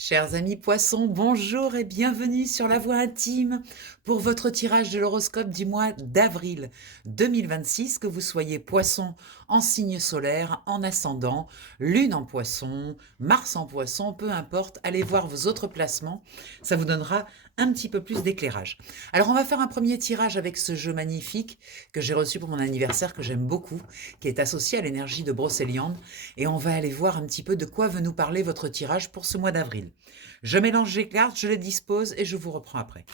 Chers amis poissons, bonjour et bienvenue sur La Voix intime pour votre tirage de l'horoscope du mois d'avril 2026, que vous soyez poisson en signe solaire, en ascendant, lune en poisson, Mars en poisson, peu importe, allez voir vos autres placements, ça vous donnera un petit peu plus d'éclairage. Alors on va faire un premier tirage avec ce jeu magnifique que j'ai reçu pour mon anniversaire, que j'aime beaucoup, qui est associé à l'énergie de Brocéliande, et on va aller voir un petit peu de quoi veut nous parler votre tirage pour ce mois d'avril. Je mélange les cartes, je les dispose et je vous reprends après.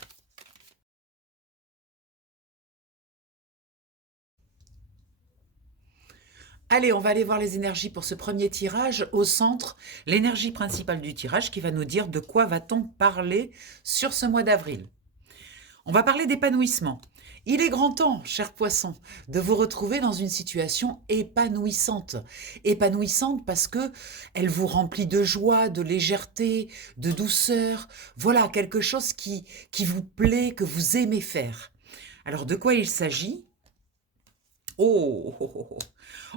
Allez, on va aller voir les énergies pour ce premier tirage. Au centre, l'énergie principale du tirage qui va nous dire de quoi va-t-on parler sur ce mois d'avril. On va parler d'épanouissement. Il est grand temps, cher poisson, de vous retrouver dans une situation épanouissante. Épanouissante parce que elle vous remplit de joie, de légèreté, de douceur. Voilà, quelque chose qui vous plaît, que vous aimez faire. Alors, de quoi il s'agit? Oh,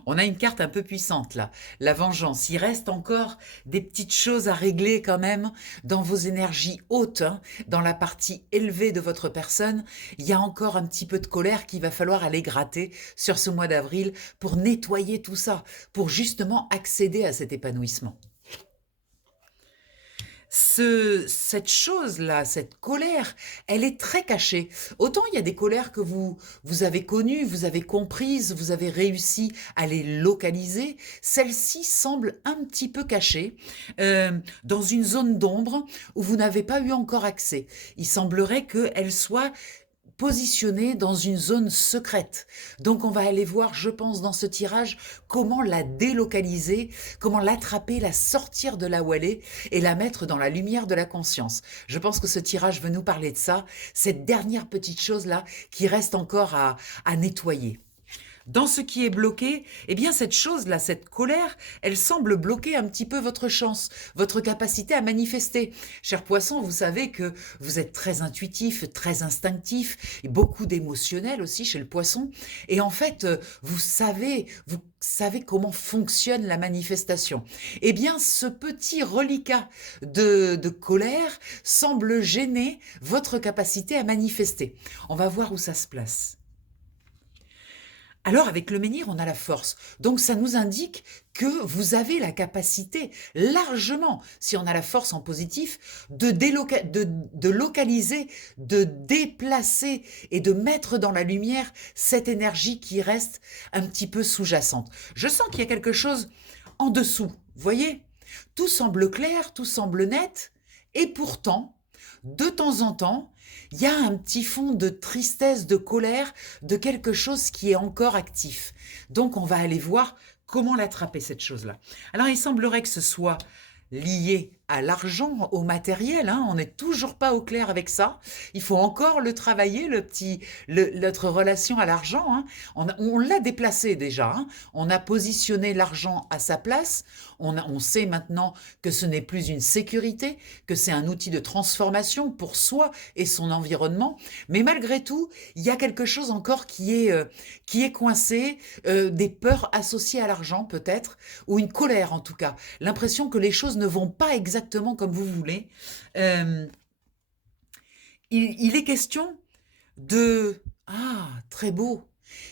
on a une carte un peu puissante là, la vengeance. Il reste encore des petites choses à régler quand même dans vos énergies hautes, hein, dans la partie élevée de votre personne. Il y a encore un petit peu de colère qu'il va falloir aller gratter sur ce mois d'avril pour nettoyer tout ça, pour justement accéder à cet épanouissement. Cette chose-là, cette colère, elle est très cachée. Autant il y a des colères que vous avez connues, vous avez comprises, vous avez réussi à les localiser, celle-ci semble un petit peu cachée, dans une zone d'ombre où vous n'avez pas eu encore accès. Il semblerait qu'elle soit positionnée dans une zone secrète. Donc on va aller voir, je pense, dans ce tirage, comment la délocaliser, comment l'attraper, la sortir de là où elle est et la mettre dans la lumière de la conscience. Je pense que ce tirage veut nous parler de ça, cette dernière petite chose-là qui reste encore à nettoyer. Dans ce qui est bloqué, eh bien cette chose-là, cette colère, elle semble bloquer un petit peu votre chance, votre capacité à manifester. Cher poisson, vous savez que vous êtes très intuitif, très instinctif, et beaucoup d'émotionnel aussi chez le poisson. Et en fait, vous savez comment fonctionne la manifestation. Eh bien, ce petit reliquat de colère semble gêner votre capacité à manifester. On va voir où ça se place. Alors avec le menhir, on a la force. Donc ça nous indique que vous avez la capacité largement, si on a la force en positif, de localiser, de déplacer et de mettre dans la lumière cette énergie qui reste un petit peu sous-jacente. Je sens qu'il y a quelque chose en dessous, vous voyez? Tout semble clair, tout semble net, et pourtant, de temps en temps, il y a un petit fond de tristesse, de colère, de quelque chose qui est encore actif. Donc on va aller voir comment l'attraper, cette chose-là. Alors il semblerait que ce soit lié à l'argent, au matériel, hein. On n'est toujours pas au clair avec ça. Il faut encore le travailler, notre relation à l'argent, hein. On l'a déplacé déjà, hein. On a positionné l'argent à sa place. On sait maintenant que ce n'est plus une sécurité, que c'est un outil de transformation pour soi et son environnement. Mais malgré tout, il y a quelque chose encore qui est coincé, des peurs associées à l'argent peut-être, ou une colère en tout cas. L'impression que les choses ne vont pas exactement comme vous voulez. Euh, il est question de... Ah, très beau.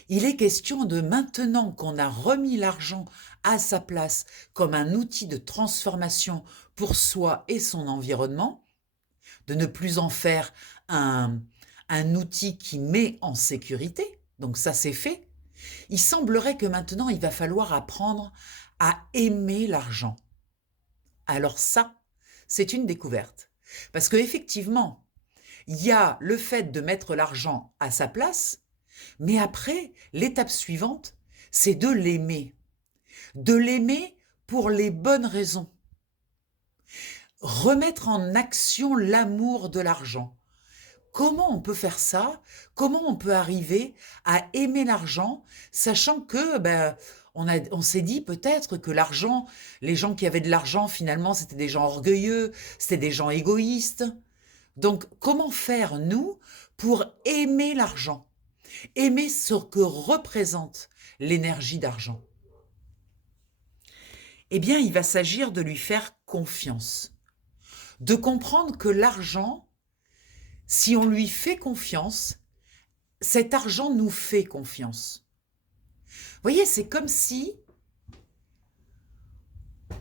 Il est question de maintenant qu'on a remis l'argent à sa place comme un outil de transformation pour soi et son environnement, de ne plus en faire un, un outil qui met en sécurité. Donc ça, c'est fait. Il semblerait que maintenant, il va falloir apprendre à aimer l'argent. Alors ça, c'est une découverte. Parce qu'effectivement, il y a le fait de mettre l'argent à sa place, mais après, l'étape suivante, c'est de l'aimer. De l'aimer pour les bonnes raisons. Remettre en action l'amour de l'argent. Comment on peut faire ça? Comment on peut arriver à aimer l'argent, sachant que on s'est dit peut-être que l'argent, les gens qui avaient de l'argent, finalement, c'était des gens orgueilleux, c'était des gens égoïstes. Donc, comment faire, nous, pour aimer l'argent? Aimer ce que représente l'énergie d'argent? Eh bien, il va s'agir de lui faire confiance. de comprendre que l'argent, si on lui fait confiance, cet argent nous fait confiance. Vous voyez, c'est comme si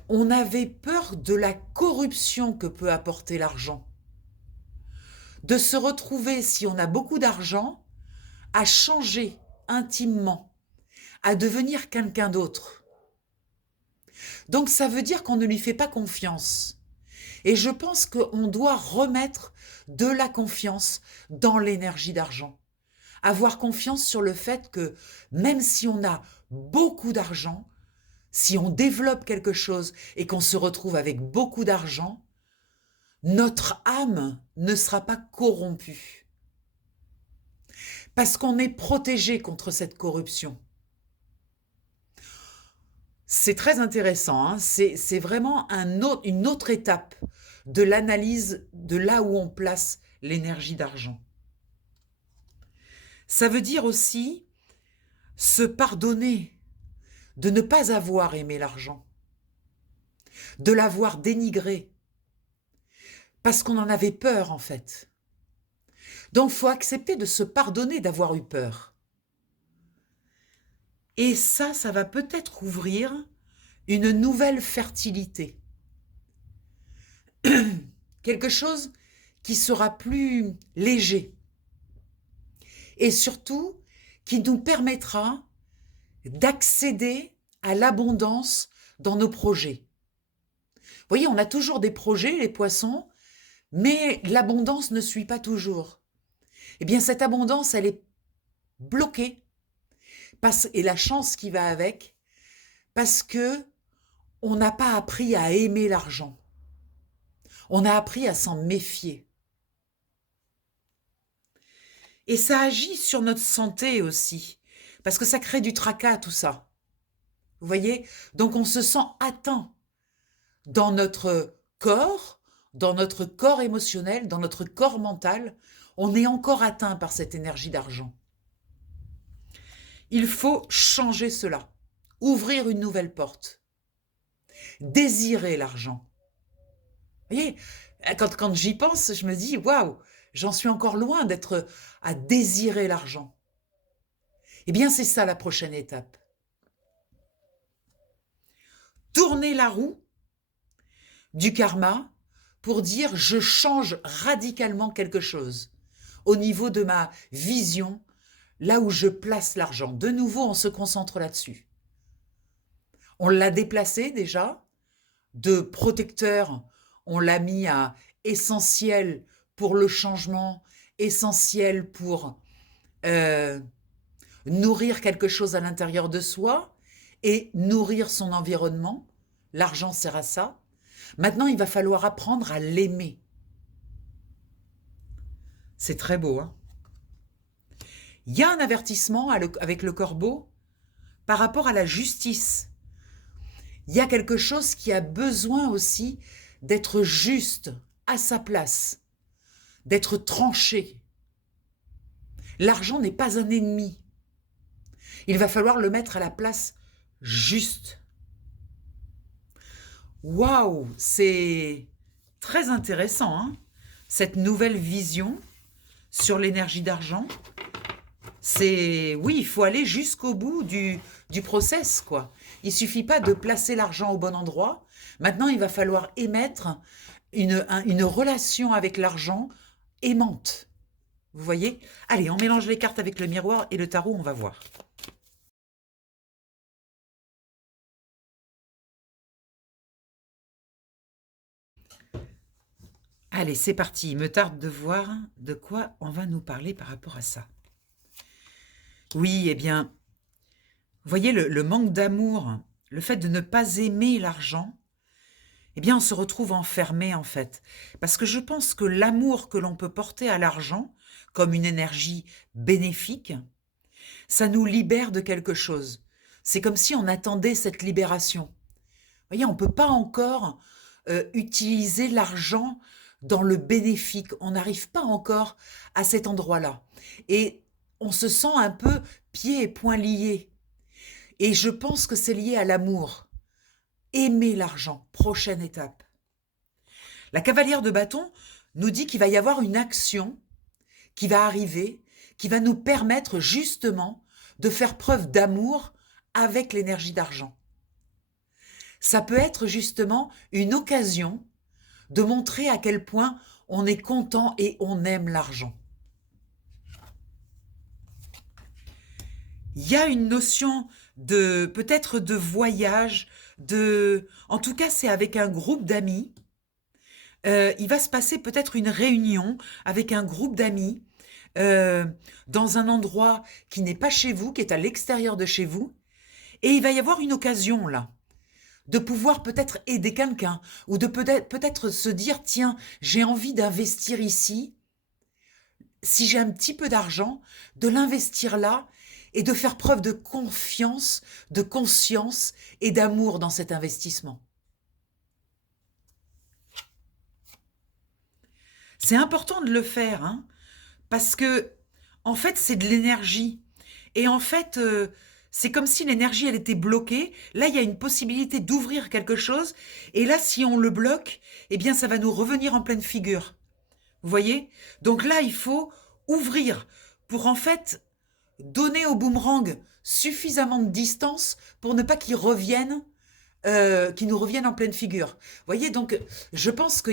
on avait peur de la corruption que peut apporter l'argent. De se retrouver, si on a beaucoup d'argent, à changer intimement, à devenir quelqu'un d'autre. Donc ça veut dire qu'on ne lui fait pas confiance. Et je pense qu'on doit remettre de la confiance dans l'énergie d'argent. Avoir confiance sur le fait que même si on a beaucoup d'argent, si on développe quelque chose et qu'on se retrouve avec beaucoup d'argent, notre âme ne sera pas corrompue. Parce qu'on est protégé contre cette corruption. C'est très intéressant, hein, c'est vraiment une autre étape de l'analyse de là où on place l'énergie d'argent. Ça veut dire aussi se pardonner de ne pas avoir aimé l'argent, de l'avoir dénigré, parce qu'on en avait peur en fait. Donc il faut accepter de se pardonner d'avoir eu peur. Et ça va peut-être ouvrir une nouvelle fertilité. Quelque chose qui sera plus léger. Et surtout, qui nous permettra d'accéder à l'abondance dans nos projets. Vous voyez, on a toujours des projets, les poissons, mais l'abondance ne suit pas toujours. Eh bien, cette abondance, elle est bloquée. Et la chance qui va avec, parce que on n'a pas appris à aimer l'argent. On a appris à s'en méfier. Et ça agit sur notre santé aussi, parce que ça crée du tracas, tout ça. Vous voyez? Donc on se sent atteint dans notre corps émotionnel, dans notre corps mental, on est encore atteint par cette énergie d'argent. Il faut changer cela, ouvrir une nouvelle porte, désirer l'argent. Vous voyez, quand j'y pense, je me dis, waouh, j'en suis encore loin d'être à désirer l'argent. Eh bien, c'est ça la prochaine étape. Tourner la roue du karma pour dire je change radicalement quelque chose au niveau de ma vision, là où je place l'argent. De nouveau, on se concentre là-dessus. On l'a déplacé déjà, de protecteur, on l'a mis à essentiel pour le changement, essentiel pour nourrir quelque chose à l'intérieur de soi et nourrir son environnement. L'argent sert à ça. Maintenant, il va falloir apprendre à l'aimer. C'est très beau, hein? Il y a un avertissement avec le corbeau par rapport à la justice. Il y a quelque chose qui a besoin aussi d'être juste, à sa place, d'être tranché. L'argent n'est pas un ennemi. Il va falloir le mettre à la place juste. Waouh, c'est très intéressant, hein, cette nouvelle vision sur l'énergie d'argent. Oui, il faut aller jusqu'au bout du process, quoi. Il suffit pas de placer l'argent au bon endroit. Maintenant, il va falloir émettre une relation avec l'argent aimante. Vous voyez? Allez, on mélange les cartes avec le miroir et le tarot, on va voir. Allez, c'est parti. Il me tarde de voir de quoi on va nous parler par rapport à ça. Oui, eh bien, vous voyez, le manque d'amour, le fait de ne pas aimer l'argent, eh bien, on se retrouve enfermé, en fait. Parce que je pense que l'amour que l'on peut porter à l'argent, comme une énergie bénéfique, ça nous libère de quelque chose. C'est comme si on attendait cette libération. Vous voyez, on ne peut pas encore utiliser l'argent dans le bénéfique. On n'arrive pas encore à cet endroit-là. Et on se sent un peu pieds et poings liés. Et je pense que c'est lié à l'amour. Aimer l'argent, prochaine étape. La cavalière de bâton nous dit qu'il va y avoir une action qui va arriver, qui va nous permettre justement de faire preuve d'amour avec l'énergie d'argent. Ça peut être justement une occasion de montrer à quel point on est content et on aime l'argent. Il y a une notion de peut-être de voyage, en tout cas c'est avec un groupe d'amis. Il va se passer peut-être une réunion avec un groupe d'amis dans un endroit qui n'est pas chez vous, qui est à l'extérieur de chez vous, et il va y avoir une occasion là de pouvoir peut-être aider quelqu'un ou de peut-être se dire tiens, j'ai envie d'investir ici, si j'ai un petit peu d'argent, de l'investir là et de faire preuve de confiance, de conscience et d'amour dans cet investissement. C'est important de le faire, hein, parce que, en fait, c'est de l'énergie. Et en fait, c'est comme si l'énergie, elle était bloquée. Là, il y a une possibilité d'ouvrir quelque chose. Et là, si on le bloque, eh bien, ça va nous revenir en pleine figure. Vous voyez? Donc là, il faut ouvrir pour, en fait, donner au boomerang suffisamment de distance pour ne pas qu'il revienne, qu'il nous revienne en pleine figure. Vous voyez? Donc, je pense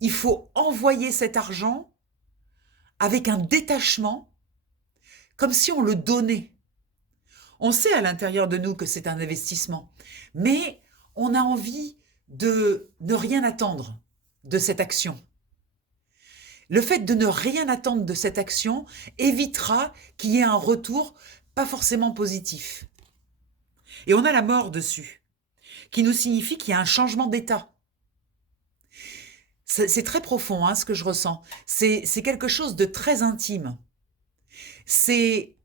il faut envoyer cet argent avec un détachement, comme si on le donnait. On sait à l'intérieur de nous que c'est un investissement, mais on a envie de ne rien attendre de cette action. Le fait de ne rien attendre de cette action évitera qu'il y ait un retour pas forcément positif. Et on a la mort dessus, qui nous signifie qu'il y a un changement d'état. C'est très profond, hein, ce que je ressens. C'est quelque chose de très intime. C'est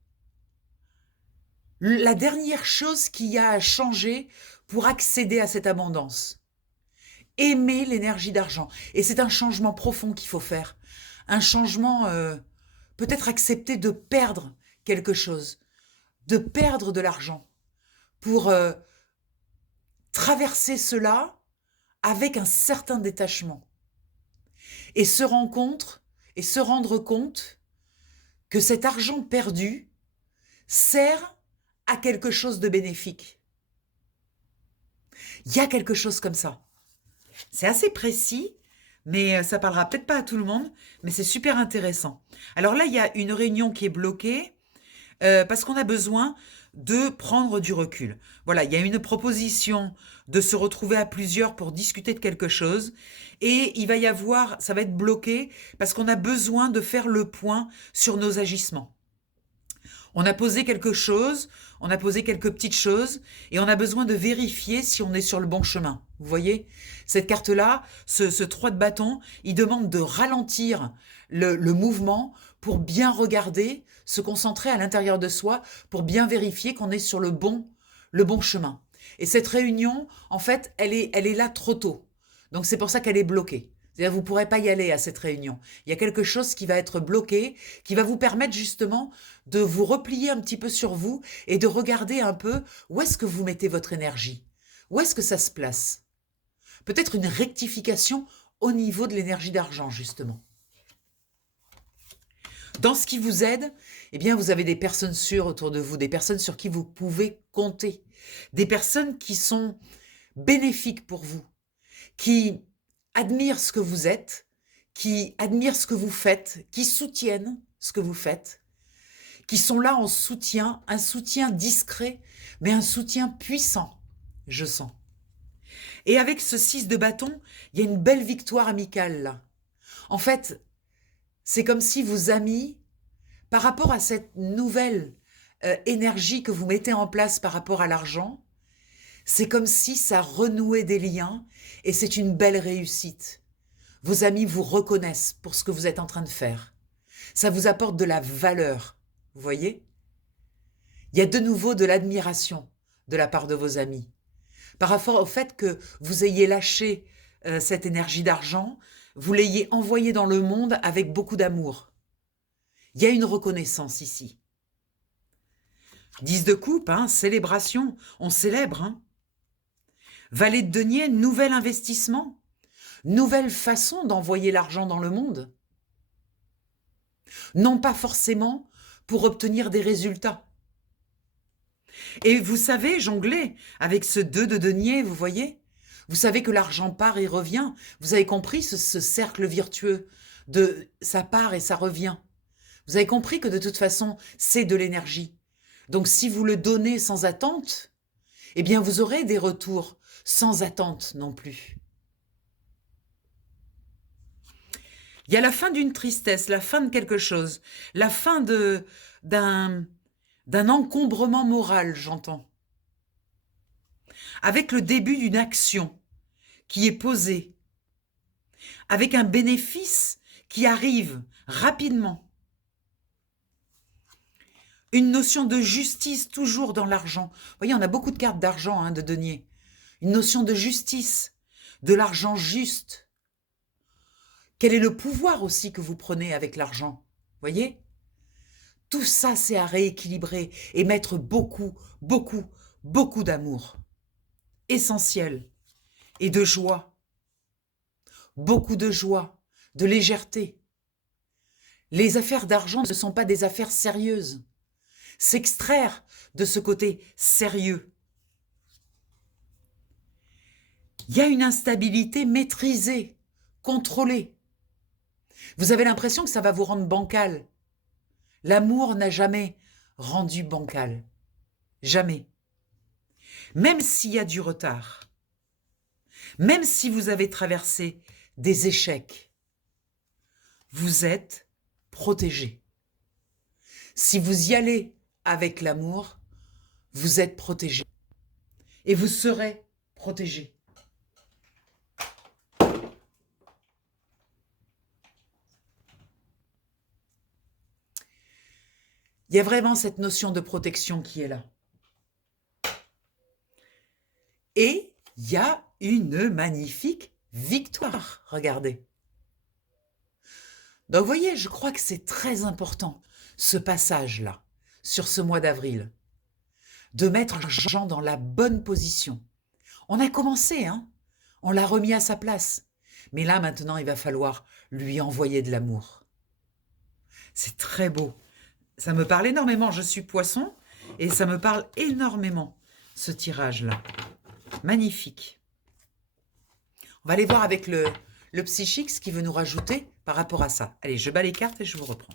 la dernière chose qui a à changer pour accéder à cette abondance. Aimer l'énergie d'argent. Et c'est un changement profond qu'il faut faire. Un changement, peut-être accepter de perdre quelque chose, de perdre de l'argent, pour traverser cela avec un certain détachement. Et se rendre compte que cet argent perdu sert à quelque chose de bénéfique. Il y a quelque chose comme ça. C'est assez précis, mais ça parlera peut-être pas à tout le monde, mais c'est super intéressant. Alors là, il y a une réunion qui est bloquée parce qu'on a besoin de prendre du recul. Voilà, il y a une proposition de se retrouver à plusieurs pour discuter de quelque chose et il va y avoir, ça va être bloqué parce qu'on a besoin de faire le point sur nos agissements. On a posé quelque chose, on a posé quelques petites choses et on a besoin de vérifier si on est sur le bon chemin. Vous voyez? Cette carte-là, ce 3 de bâton, il demande de ralentir le mouvement pour bien regarder, se concentrer à l'intérieur de soi pour bien vérifier qu'on est sur le bon chemin. Et cette réunion, en fait, elle est là trop tôt. Donc c'est pour ça qu'elle est bloquée. C'est-à-dire, vous ne pourrez pas y aller à cette réunion. Il y a quelque chose qui va être bloqué, qui va vous permettre justement de vous replier un petit peu sur vous et de regarder un peu où est-ce que vous mettez votre énergie. Où est-ce que ça se place? Peut-être une rectification au niveau de l'énergie d'argent, justement. Dans ce qui vous aide, eh bien, vous avez des personnes sûres autour de vous, des personnes sur qui vous pouvez compter, des personnes qui sont bénéfiques pour vous, qui admirent ce que vous êtes, qui admirent ce que vous faites, qui soutiennent ce que vous faites, qui sont là en soutien, un soutien discret, mais un soutien puissant, je sens. Et avec ce 6 de bâton, il y a une belle victoire amicale là. En fait, c'est comme si vos amis, par rapport à cette nouvelle énergie que vous mettez en place par rapport à l'argent, c'est comme si ça renouait des liens et c'est une belle réussite. Vos amis vous reconnaissent pour ce que vous êtes en train de faire. Ça vous apporte de la valeur, vous voyez? Il y a de nouveau de l'admiration de la part de vos amis. Par rapport au fait que vous ayez lâché cette énergie d'argent, vous l'ayez envoyée dans le monde avec beaucoup d'amour. Il y a une reconnaissance ici. 10 de coupe, hein, célébration, on célèbre. Hein. Valet de denier, nouvel investissement. nouvelle façon d'envoyer l'argent dans le monde. Non pas forcément pour obtenir des résultats. Et vous savez jongler avec ce 2 de denier, vous voyez? Vous savez que l'argent part et revient. Vous avez compris ce cercle virtueux de ça part et ça revient. Vous avez compris que de toute façon, c'est de l'énergie. Donc si vous le donnez sans attente, eh bien vous aurez des retours sans attente non plus. Il y a la fin d'une tristesse, la fin de quelque chose, la fin d'un encombrement moral, j'entends. Avec le début d'une action qui est posée, avec un bénéfice qui arrive rapidement. Une notion de justice toujours dans l'argent. Vous voyez, on a beaucoup de cartes d'argent, de denier. Une notion de justice, de l'argent juste. Quel est le pouvoir aussi que vous prenez avec l'argent? Voyez? Tout ça, c'est à rééquilibrer et mettre beaucoup, beaucoup, beaucoup d'amour. Essentiel. Et de joie. Beaucoup de joie, de légèreté. Les affaires d'argent ne sont pas des affaires sérieuses. S'extraire de ce côté sérieux. Il y a une instabilité maîtrisée, contrôlée. Vous avez l'impression que ça va vous rendre bancal. L'amour n'a jamais rendu bancal. Jamais. Même s'il y a du retard. Même si vous avez traversé des échecs, vous êtes protégé. Si vous y allez avec l'amour, vous êtes protégé. Et vous serez protégé. Il y a vraiment cette notion de protection qui est là. Et il y a une magnifique victoire, regardez. Donc vous voyez, je crois que c'est très important, ce passage-là, sur ce mois d'avril, de mettre l'argent dans la bonne position. On a commencé, on l'a remis à sa place. Mais là, maintenant, il va falloir lui envoyer de l'amour. C'est très beau. Ça me parle énormément, je suis poisson, et ça me parle énormément, ce tirage-là. Magnifique. On va aller voir avec le psychique ce qu'il veut nous rajouter par rapport à ça. Allez, je bats les cartes et je vous reprends.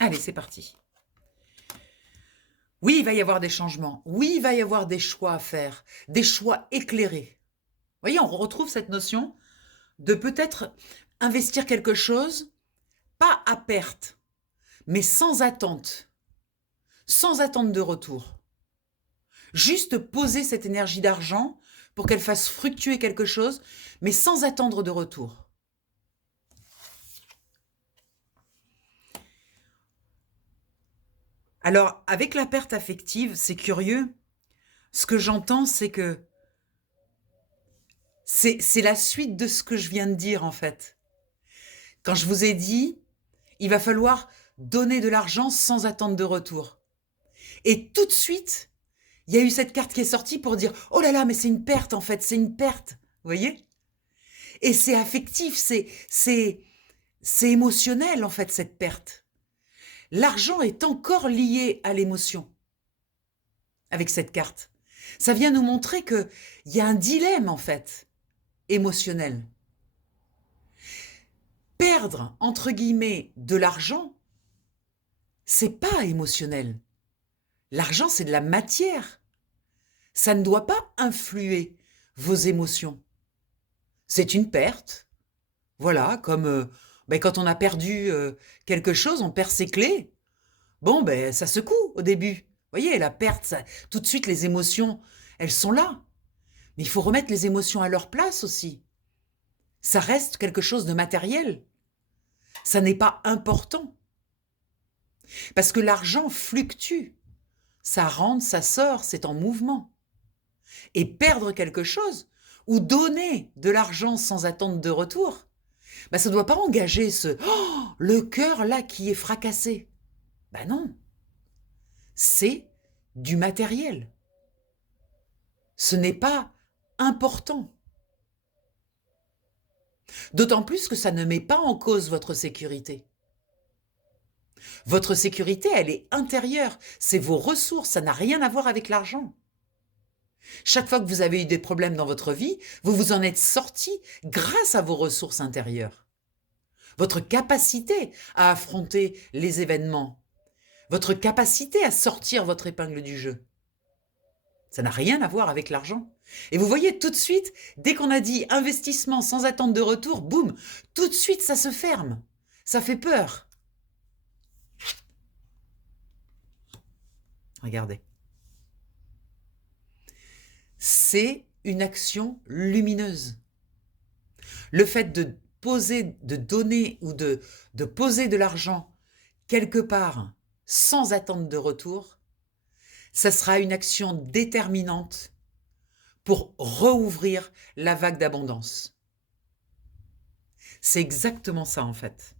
Allez, c'est parti. Oui, il va y avoir des changements. Oui, il va y avoir des choix à faire, des choix éclairés. Vous voyez, on retrouve cette notion de peut-être investir quelque chose, pas à perte, mais sans attente de retour. Juste poser cette énergie d'argent pour qu'elle fasse fructuer quelque chose, mais sans attendre de retour. Alors, avec la perte affective, c'est curieux. Ce que j'entends, c'est que c'est la suite de ce que je viens de dire, en fait. Quand je vous ai dit, il va falloir donner de l'argent sans attendre de retour. Et tout de suite, il y a eu cette carte qui est sortie pour dire « Oh là là, mais c'est une perte, en fait, c'est une perte. » Vous voyez? Et c'est affectif, c'est émotionnel, en fait, cette perte. L'argent est encore lié à l'émotion avec cette carte. Ça vient nous montrer qu'il y a un dilemme, en fait, émotionnel. Perdre, entre guillemets, de l'argent, c'est pas émotionnel. L'argent, c'est de la matière. Ça ne doit pas influer vos émotions. C'est une perte. Voilà, comme quand on a perdu quelque chose, on perd ses clés. Bon, ça secoue au début. Vous voyez, la perte, ça, tout de suite, les émotions, elles sont là. Mais il faut remettre les émotions à leur place aussi. Ça reste quelque chose de matériel. Ça n'est pas important. Parce que l'argent fluctue. Ça rentre, ça sort, c'est en mouvement. Et perdre quelque chose, ou donner de l'argent sans attendre de retour, ça ne doit pas engager le cœur là qui est fracassé. Non. C'est du matériel. Ce n'est pas important. D'autant plus que ça ne met pas en cause votre sécurité. Votre sécurité, elle est intérieure. C'est vos ressources, ça n'a rien à voir avec l'argent. Chaque fois que vous avez eu des problèmes dans votre vie, vous vous en êtes sorti grâce à vos ressources intérieures. Votre capacité à affronter les événements, votre capacité à sortir votre épingle du jeu. Ça n'a rien à voir avec l'argent. Et vous voyez tout de suite, dès qu'on a dit investissement sans attente de retour, boum, tout de suite ça se ferme. Ça fait peur. Regardez. C'est une action lumineuse. Le fait de poser, de donner ou de poser de l'argent quelque part sans attente de retour, ça sera une action déterminante pour rouvrir la vague d'abondance. C'est exactement ça en fait.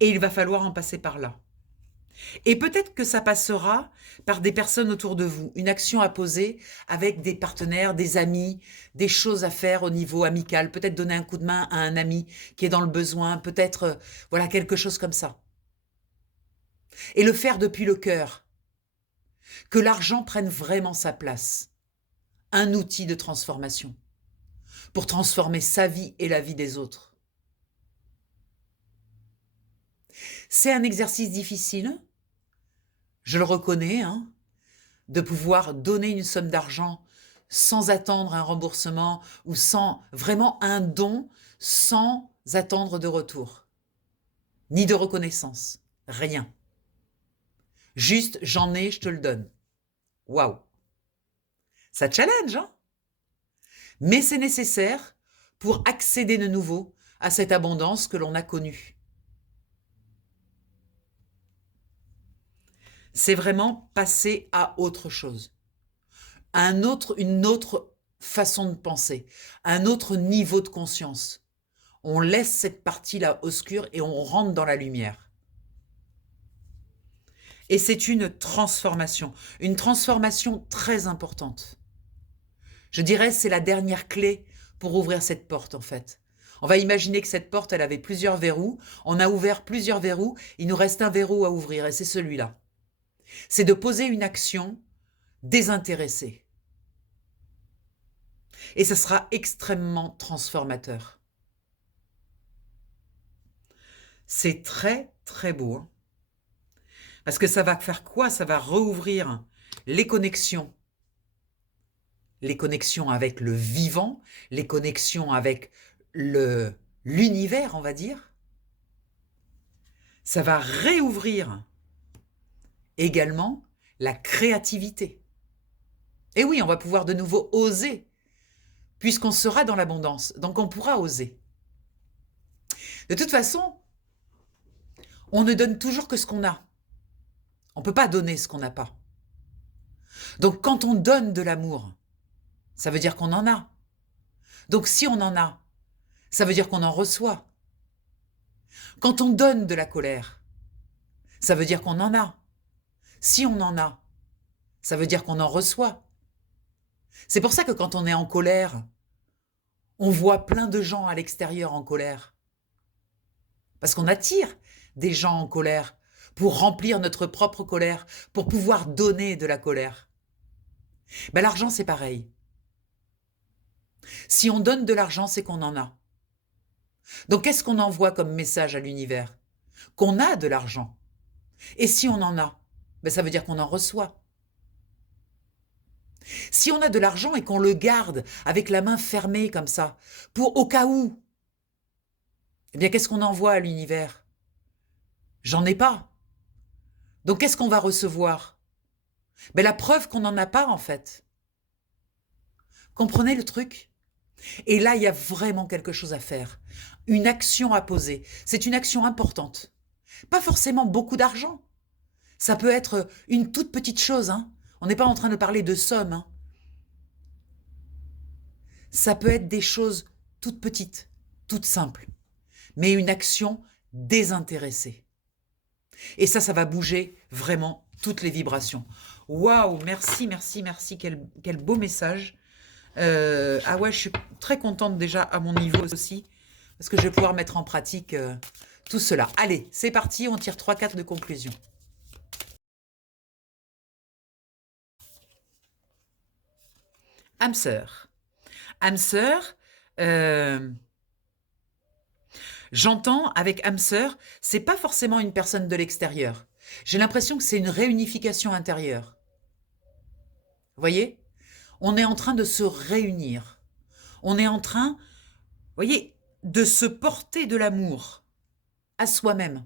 Et il va falloir en passer par là. Et peut-être que ça passera par des personnes autour de vous, une action à poser avec des partenaires, des amis, des choses à faire au niveau amical, peut-être donner un coup de main à un ami qui est dans le besoin, peut-être voilà quelque chose comme ça. Et le faire depuis le cœur, que l'argent prenne vraiment sa place, un outil de transformation, pour transformer sa vie et la vie des autres. C'est un exercice difficile, je le reconnais, hein, de pouvoir donner une somme d'argent sans attendre un remboursement ou sans vraiment un don, sans attendre de retour, ni de reconnaissance, rien. Juste, j'en ai, je te le donne. Waouh! Ça challenge, hein? Mais c'est nécessaire pour accéder de nouveau à cette abondance que l'on a connue. C'est vraiment passer à autre chose, à une autre façon de penser, à un autre niveau de conscience. On laisse cette partie-là obscure et on rentre dans la lumière. Et c'est une transformation très importante. Je dirais c'est la dernière clé pour ouvrir cette porte en fait. On va imaginer que cette porte, elle avait plusieurs verrous. On a ouvert plusieurs verrous. Il nous reste un verrou à ouvrir et c'est celui-là. C'est de poser une action désintéressée. Et ça sera extrêmement transformateur. C'est très, très beau. Hein, parce que ça va faire quoi? Ça va rouvrir les connexions. Les connexions avec le vivant, les connexions avec l'univers, on va dire. Ça va réouvrir également la créativité. Et oui, on va pouvoir de nouveau oser, puisqu'on sera dans l'abondance, donc on pourra oser. De toute façon, on ne donne toujours que ce qu'on a. On ne peut pas donner ce qu'on n'a pas. Donc quand on donne de l'amour, ça veut dire qu'on en a. Donc si on en a, ça veut dire qu'on en reçoit. Quand on donne de la colère, ça veut dire qu'on en a. Si on en a, ça veut dire qu'on en reçoit. C'est pour ça que quand on est en colère, on voit plein de gens à l'extérieur en colère. Parce qu'on attire des gens en colère pour remplir notre propre colère, pour pouvoir donner de la colère. Ben, l'argent, c'est pareil. Si on donne de l'argent, c'est qu'on en a. Donc, qu'est-ce qu'on envoie comme message à l'univers? Qu'on a de l'argent. Et si on en a, ben, ça veut dire qu'on en reçoit. Si on a de l'argent et qu'on le garde avec la main fermée comme ça, pour au cas où, eh bien, qu'est-ce qu'on envoie à l'univers? J'en ai pas. Donc, qu'est-ce qu'on va recevoir? Ben, la preuve qu'on n'en a pas, en fait. Comprenez le truc? Et là, il y a vraiment quelque chose à faire. Une action à poser. C'est une action importante. Pas forcément beaucoup d'argent. Ça peut être une toute petite chose, hein. On n'est pas en train de parler de sommes, hein. Ça peut être des choses toutes petites, toutes simples, mais une action désintéressée. Et ça va bouger vraiment toutes les vibrations. Waouh, merci, merci, merci. Quel beau message. Ah ouais, je suis très contente déjà à mon niveau aussi, parce que je vais pouvoir mettre en pratique tout cela. Allez, c'est parti, on tire trois cartes de conclusion. Âme sœur. Âme sœur, j'entends avec âme sœur, c'est pas forcément une personne de l'extérieur. J'ai l'impression que c'est une réunification intérieure. Vous voyez? On est en train de se réunir. On est en train, vous voyez, de se porter de l'amour à soi-même.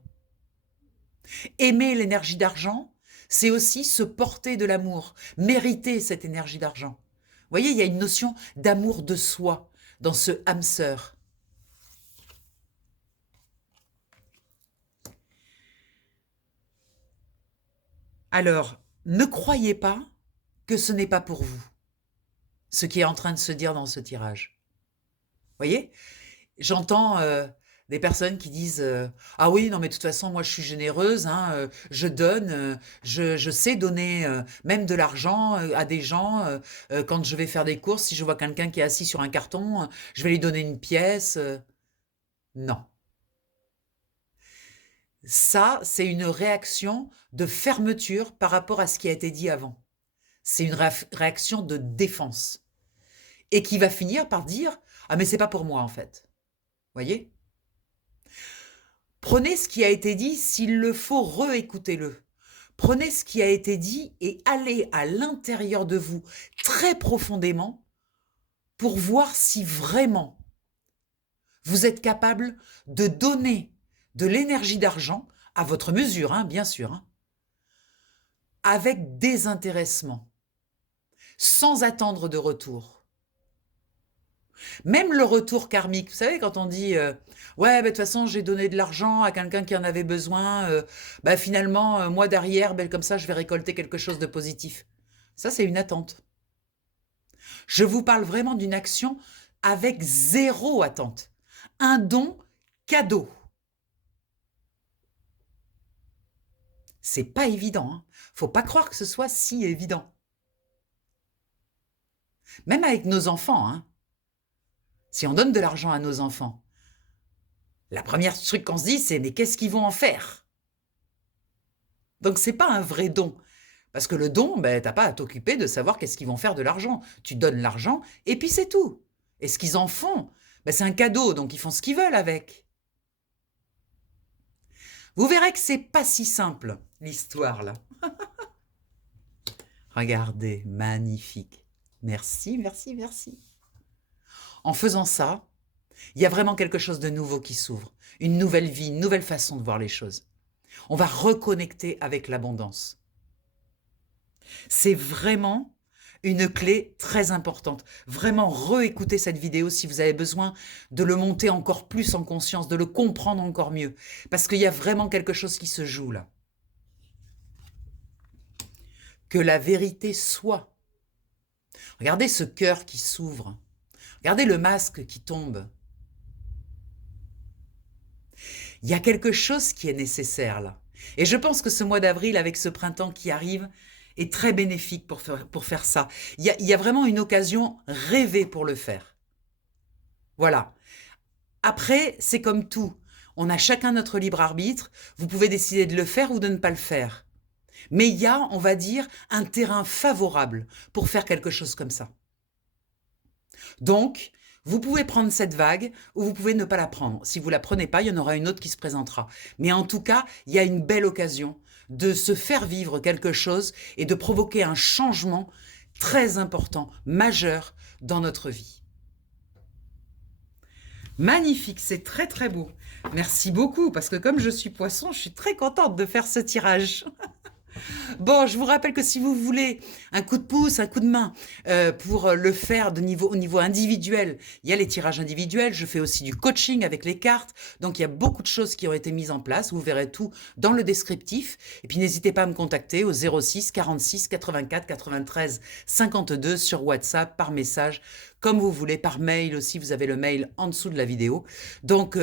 Aimer l'énergie d'argent, c'est aussi se porter de l'amour, mériter cette énergie d'argent. Vous voyez, il y a une notion d'amour de soi dans ce âme sœur. Alors, ne croyez pas que ce n'est pas pour vous, ce qui est en train de se dire dans ce tirage. Vous voyez? J'entends des personnes qui disent ah oui, non, mais de toute façon, moi, je suis généreuse, hein, je donne, je sais donner même de l'argent à des gens. Quand je vais faire des courses, si je vois quelqu'un qui est assis sur un carton, je vais lui donner une pièce. Non. Ça, c'est une réaction de fermeture par rapport à ce qui a été dit avant. C'est une réaction de défense. Et qui va finir par dire ah, mais c'est pas pour moi, en fait. Voyez? Prenez ce qui a été dit, s'il le faut, réécoutez-le. Prenez ce qui a été dit et allez à l'intérieur de vous, très profondément, pour voir si vraiment vous êtes capable de donner de l'énergie d'argent, à votre mesure, hein, bien sûr, hein, avec désintéressement, sans attendre de retour. Même le retour karmique, vous savez, quand on dit ouais, bah, de toute façon, j'ai donné de l'argent à quelqu'un qui en avait besoin, bah, finalement, moi derrière, bah, comme ça, je vais récolter quelque chose de positif. Ça, c'est une attente. Je vous parle vraiment d'une action avec zéro attente. Un don cadeau. C'est pas évident, hein. Faut pas croire que ce soit si évident. Même avec nos enfants, hein. Si on donne de l'argent à nos enfants, la première truc qu'on se dit, c'est mais qu'est-ce qu'ils vont en faire? Donc c'est pas un vrai don. Parce que le don, ben, t'as pas à t'occuper de savoir qu'est-ce qu'ils vont faire de l'argent. Tu donnes l'argent et puis c'est tout. Et ce qu'ils en font, ben, c'est un cadeau, donc ils font ce qu'ils veulent avec. Vous verrez que c'est pas si simple, l'histoire là. Regardez, magnifique. Merci, merci, merci. En faisant ça, il y a vraiment quelque chose de nouveau qui s'ouvre. Une nouvelle vie, une nouvelle façon de voir les choses. On va reconnecter avec l'abondance. C'est vraiment une clé très importante. Vraiment, réécoutez cette vidéo si vous avez besoin de le monter encore plus en conscience, de le comprendre encore mieux. Parce qu'il y a vraiment quelque chose qui se joue là. Que la vérité soit. Regardez ce cœur qui s'ouvre. Regardez le masque qui tombe. Il y a quelque chose qui est nécessaire là. Et je pense que ce mois d'avril, avec ce printemps qui arrive, est très bénéfique pour faire ça. Il y a vraiment une occasion rêvée pour le faire. Voilà. Après, c'est comme tout. On a chacun notre libre arbitre. Vous pouvez décider de le faire ou de ne pas le faire. Mais il y a, on va dire, un terrain favorable pour faire quelque chose comme ça. Donc, vous pouvez prendre cette vague ou vous pouvez ne pas la prendre. Si vous ne la prenez pas, il y en aura une autre qui se présentera. Mais en tout cas, il y a une belle occasion de se faire vivre quelque chose et de provoquer un changement très important, majeur dans notre vie. Magnifique, c'est très très beau. Merci beaucoup, parce que comme je suis poisson, je suis très contente de faire ce tirage. Bon, je vous rappelle que si vous voulez un coup de pouce, un coup de main pour le faire au niveau individuel, il y a les tirages individuels, je fais aussi du coaching avec les cartes, donc il y a beaucoup de choses qui ont été mises en place, vous verrez tout dans le descriptif, et puis n'hésitez pas à me contacter au 06 46 84 93 52 sur WhatsApp, par message, comme vous voulez, par mail aussi, vous avez le mail en dessous de la vidéo. Donc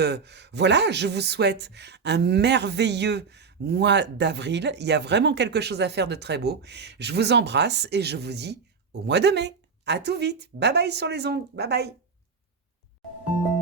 voilà, je vous souhaite un merveilleux mois d'avril. Il y a vraiment quelque chose à faire de très beau. Je vous embrasse et je vous dis au mois de mai. À tout vite. Bye bye sur les ondes. Bye bye.